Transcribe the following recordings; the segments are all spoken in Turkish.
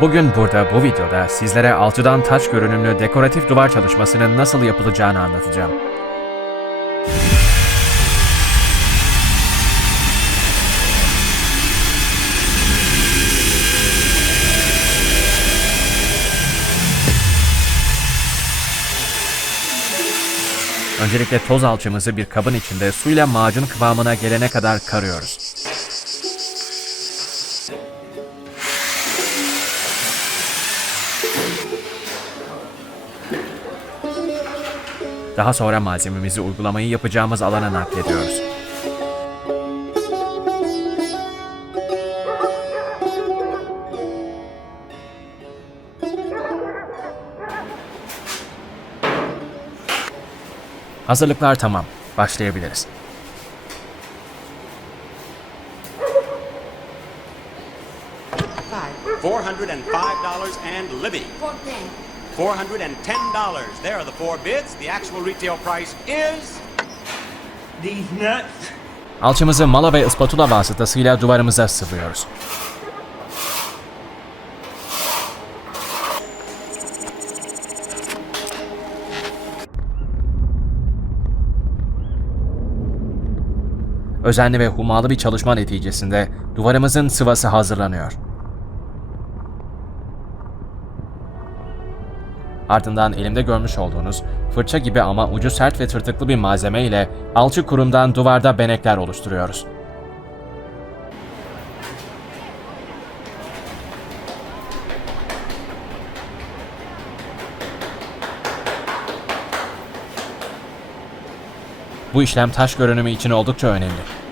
Bugün burada bu videoda sizlere alçıdan taş görünümlü dekoratif duvar çalışmasının nasıl yapılacağını anlatacağım. Öncelikle toz alçımızı bir kabın içinde suyla macun kıvamına gelene kadar karıyoruz. Daha sonra malzememizi uygulamayı yapacağımız alana naklediyoruz. Hazırlıklar tamam. Başlayabiliriz. Five, Four hundred and five dollars and Libby. Four ten. Four hundred and ten dollars. There are the four bids. The actual retail price is These nuts. Alçımızı mala ve ıspatula vasıtasıyla duvarımıza sıvıyoruz. Özenli ve hummalı bir çalışma neticesinde duvarımızın sıvası hazırlanıyor. Ardından elimde görmüş olduğunuz fırça gibi ama ucu sert ve tırtıklı bir malzeme ile alçı kurumdan duvarda benekler oluşturuyoruz. Bu işlem taş görünümü için oldukça önemli.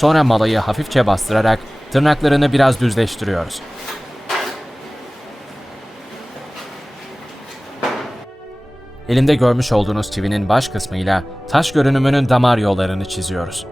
Sonra malayı hafifçe bastırarak tırnaklarını biraz düzleştiriyoruz. Elimde görmüş olduğunuz çivinin baş kısmıyla taş görünümünün damar yollarını çiziyoruz.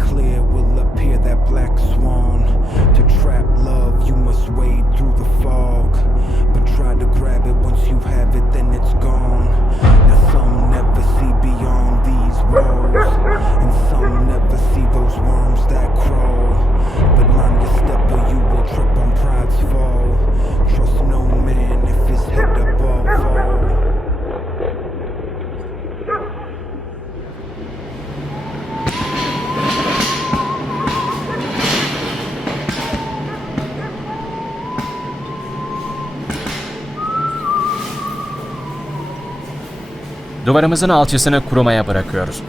Clear will appear that black swan. To trap love, you must wade through the fog. But try to grab it once you have it, then it's gone. Duvarımızın alçısını kurumaya bırakıyoruz.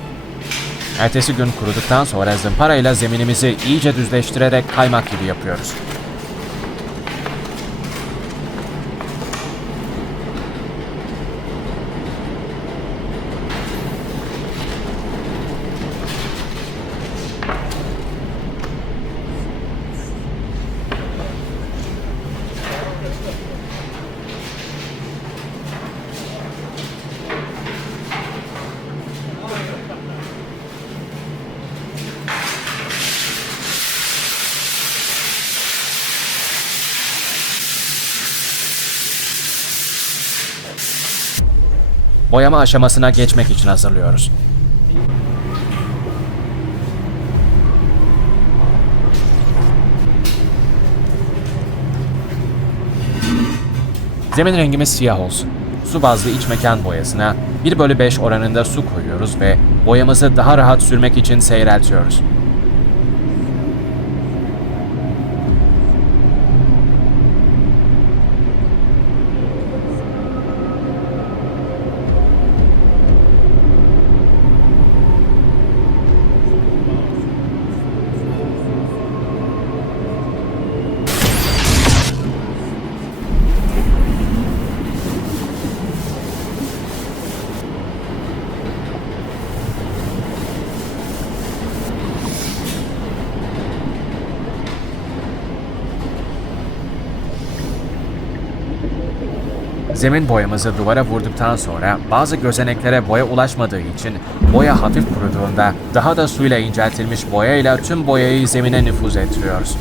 Ertesi gün kuruduktan sonra zımparayla zeminimizi iyice düzleştirerek kaymak gibi yapıyoruz. Boyama aşamasına geçmek için hazırlıyoruz. Zemin rengimiz siyah olsun. Su bazlı iç mekan boyasına 1 bölü 5 oranında su koyuyoruz ve boyamızı daha rahat sürmek için seyreltiyoruz. Zemin boyamızı duvara vurduktan sonra bazı gözeneklere boya ulaşmadığı için boya hafif kuruduğunda daha da suyla inceltilmiş boyayla tüm boyayı zemine nüfuz ettiriyoruz.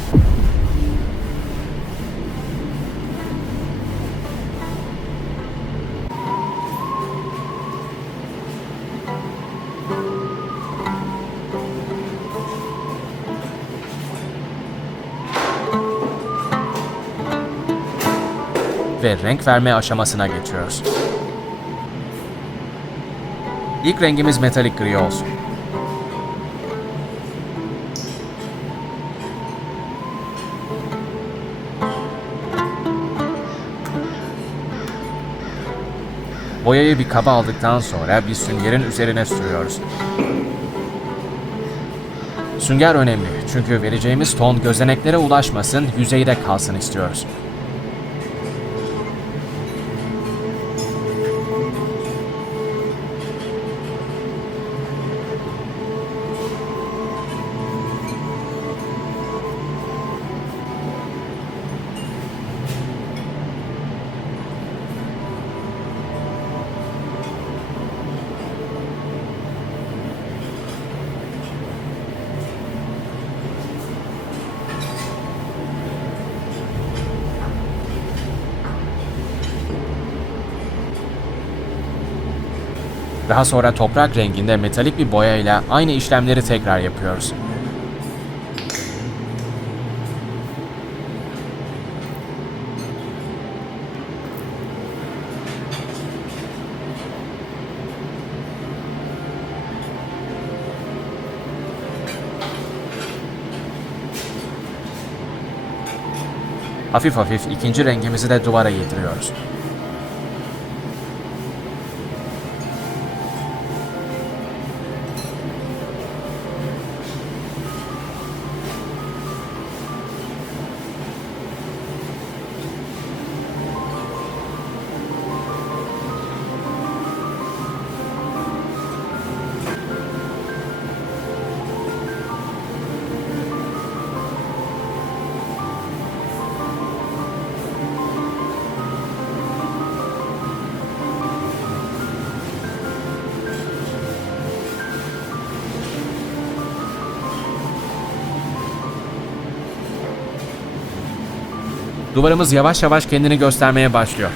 Ve renk verme aşamasına geçiyoruz. İlk rengimiz metalik gri olsun. Boyayı bir kaba aldıktan sonra bir süngerin üzerine sürüyoruz. Sünger önemli çünkü vereceğimiz ton gözeneklere ulaşmasın, yüzeyde kalsın istiyoruz. Daha sonra toprak renginde metalik bir boyayla aynı işlemleri tekrar yapıyoruz. Hafif hafif ikinci rengimizi de duvara yediriyoruz. Duvarımız yavaş yavaş kendini göstermeye başlıyor.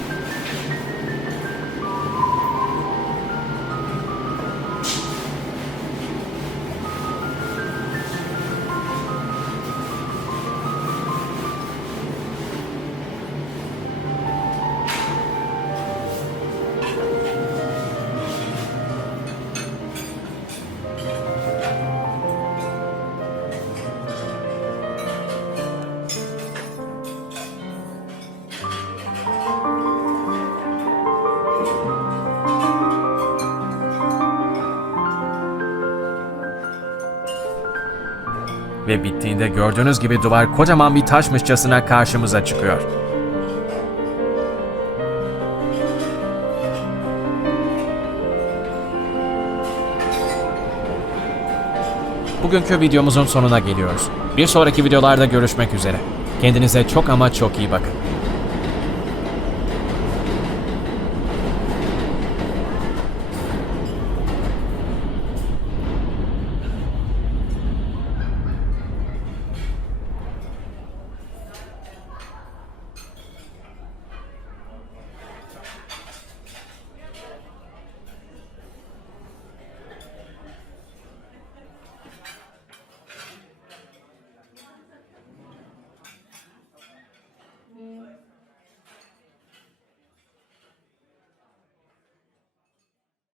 Ve bittiğinde gördüğünüz gibi duvar kocaman bir taşmışçasına karşımıza çıkıyor. Bugünkü videomuzun sonuna geliyoruz. Bir sonraki videolarda görüşmek üzere. Kendinize çok ama çok iyi bakın.